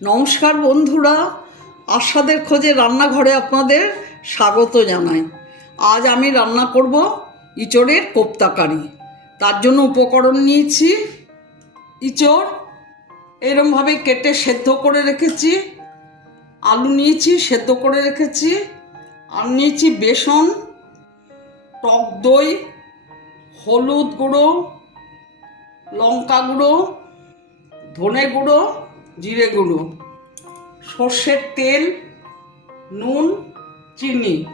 নমস্কার বন্ধুরা, আশাদের খোঁজে রান্নাঘরে আপনাদের স্বাগত জানাই। আজ আমি রান্না করব ইঁচড়ের কোপ্তাকারি তার জন্য উপকরণ নিয়েছি ইঁচড়, এরমভাবে কেটে সেদ্ধ করে রেখেছি, আলু নিয়েছি, সেদ্ধ করে রেখেছি, আর নিয়েছি বেসন, টক দই, হলুদ গুঁড়ো, লঙ্কা গুঁড়ো, ধনে গুঁড়ো জিরে গুঁড়ো, সর্ষের তেল, নুন, চিনি।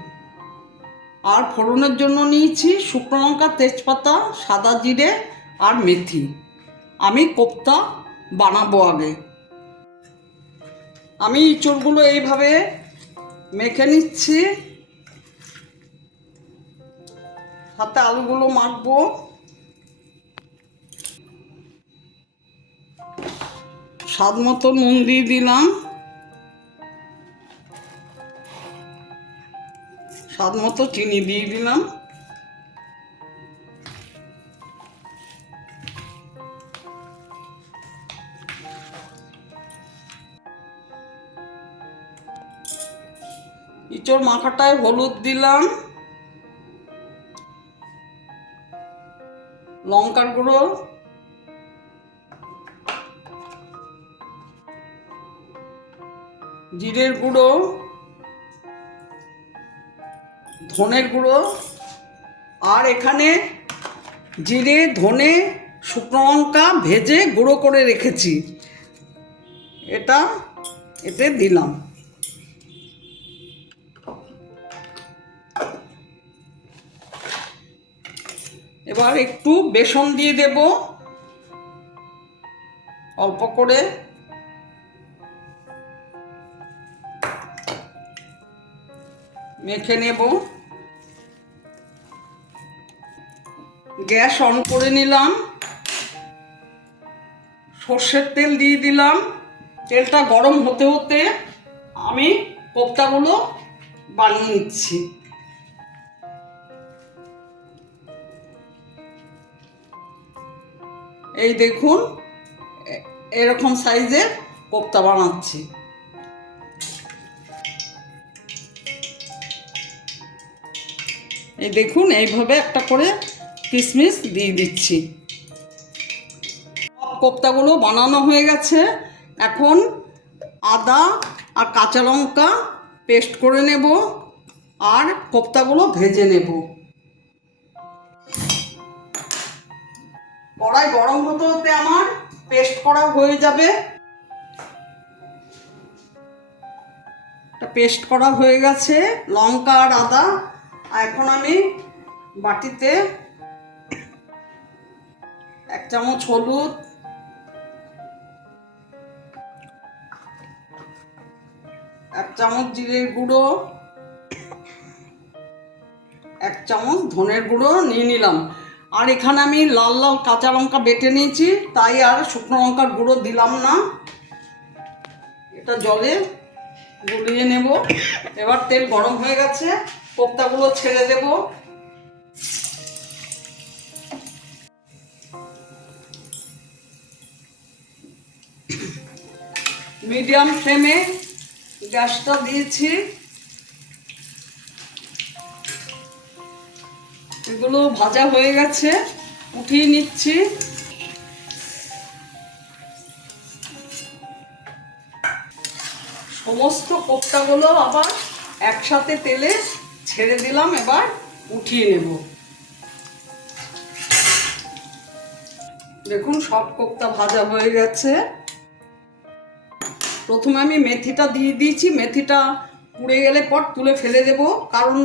আর ফোড়নের জন্য নিয়েছি শুকনো লঙ্কা, তেজপাতা, সাদা জিরে আর মেথি। আমি কোপ্তা বানাবো আগে। আমি ইঁচড়গুলো এইভাবে মেখে নিচ্ছি। হাতে আলুগুলো মাখবো। স্বাদ মতো নুন দিয়ে দিলাম। স্বাদ মতো চিনি দিয়ে দিলাম। ইঁচড় মাখাটায় হলুদ দিলাম। লঙ্কার গুঁড়ো। জিরের গুঁড়ো, ধনের গুঁড়ো, আর এখানে জিরে, ধনে, শুকনো লঙ্কা ভেজে গুঁড়ো করে রেখেছি। এটা, এতে দিলাম। এবার একটু বেসন দিয়ে দেব। অল্প করে। মেখে নেব। গ্যাস অন করে নিলাম। সর্ষের তেল দিয়ে দিলাম। তেলটা গরম হতে হতে আমি কোপ্তাগুলো বানিয়ে নিচ্ছি। এই দেখুন এরকম সাইজের কোপ্তা বানাচ্ছি। এই দেখুন, এইভাবে একটা করে কিশমিশ দিয়ে দিচ্ছি। সব কোপ্তাগুলো বানানো হয়ে গেছে। এখন আদা আর কাঁচা লঙ্কা পেস্ট করে নেব আর কোপ্তাগুলো ভেজে নেব। কড়াই গরম হতে হতে আমার পেস্ট করা হয়ে যাবে। পেস্ট করা হয়ে গেছে, লঙ্কা আর আদা এখন আমি বাটিতে এক চামচ হলুদ, এক চামচ জিরের গুঁড়ো, এক চামচ ধনের গুঁড়ো নিয়ে নিলাম। আর এখানে আমি লাল লাল কাঁচা লঙ্কা বেটে নিয়েছি, তাই আর শুকনো লঙ্কার গুঁড়ো দিলাম না। এটা জলে গুলিয়ে নেব। এবার তেল গরম হয়ে গেছে। কোপ্তাগুলো ছেড়ে দেব। মিডিয়াম ফ্লেমে গ্যাসটা দিয়েছি। এগুলো ভাজা হয়ে গেছে, উঠিয়ে নিচ্ছি। সমস্ত কোপ্তাগুলো আবার একসাথে তেলে ছেড়ে দিলাম, এবার উঠিয়ে নেব। দেখুন, সব কোপ্তা ভাজা হয়ে গেছে। প্রথমে আমি মেথিটা দিয়ে দিয়েছি, মেথিটা পুড়ে গেলে পর তুলে ফেলে দেব, কারণ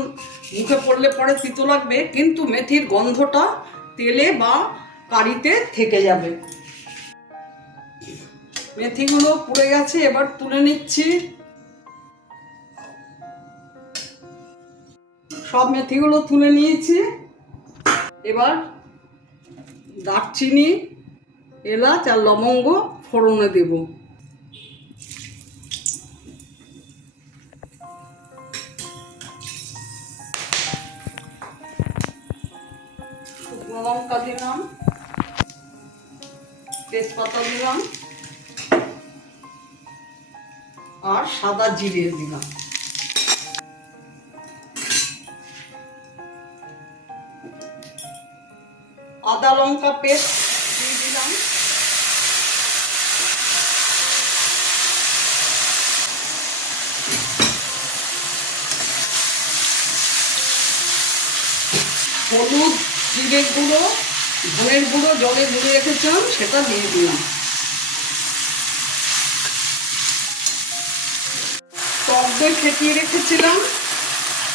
মুখে পড়লে পরে তিতো লাগবে, কিন্তু মেথির গন্ধটা তেলে বা কারিতে থেকে যাবে। মেথিগুলো পুড়ে গেছে, এবার তুলে নিচ্ছি। সব মেথিগুলো তুলে নিয়েছি। এবার দারচিনি, এলাচ আর লবঙ্গ ফোড়নে দেব। শুকনো লঙ্কা দিলাম, তেজপাতা দিলাম, আর সাদা জিরে দিলাম। আদা লঙ্কা পেস্ট দিয়ে দিলাম। হলুদ জিরের গুঁড়ো, ধনের গুঁড়ো জলে গুঁড়ে রেখেছিলাম, সেটা দিয়ে দিলাম। টক দই ফেটিয়ে রেখেছিলাম।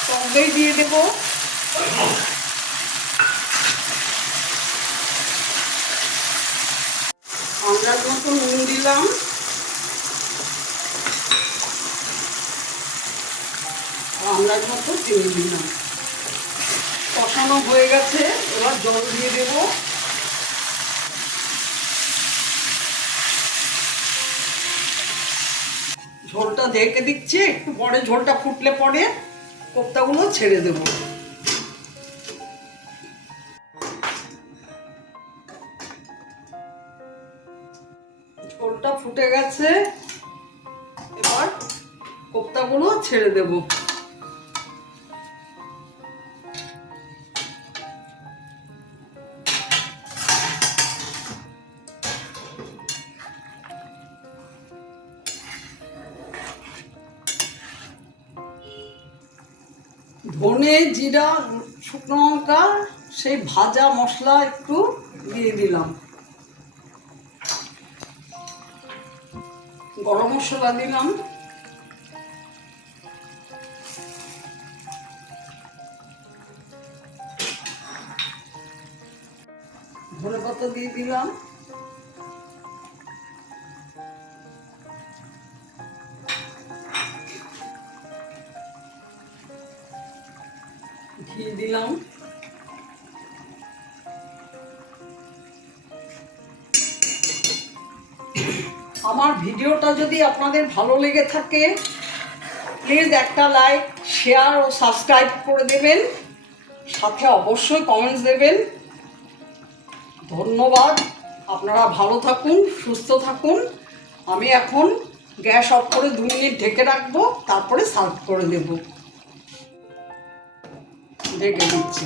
টক দই দিয়ে দেবো। আন্দাজ মতো নুন দিলাম। আন্দাজ মতো চিনি দিলাম। কষানো হয়ে গেছে, এবার জল দিয়ে দেব। ঝোলটা দেখে দিচ্ছি, একটু পরে ঝোলটা ফুটলে পরে কোপ্তাগুলো ছেড়ে দেব। ফুটে গেছে। এবার কোপ্তাগুলো ছেড়ে দেবো। ধনে, জিরা, শুকনো লঙ্কা, সেই ভাজা মশলা একটু দিয়ে দিলাম। গরম মশলা দিলাম। ধনে পাতা দিয়ে দিলাম। ঘি দিলাম। আমার ভিডিওটা যদি আপনাদের ভালো লেগে থাকে প্লিজ একটা লাইক শেয়ার ও সাবস্ক্রাইব করে দেবেন। সাথে অবশ্যই কমেন্টস দেবেন। ধন্যবাদ। আপনারা ভালো থাকুন, সুস্থ থাকুন। আমি এখন গ্যাস অফ করে দু মিনিট ঢেকে রাখব, তারপরে সার্ভ করে দেবো। ঢেকে দিচ্ছি।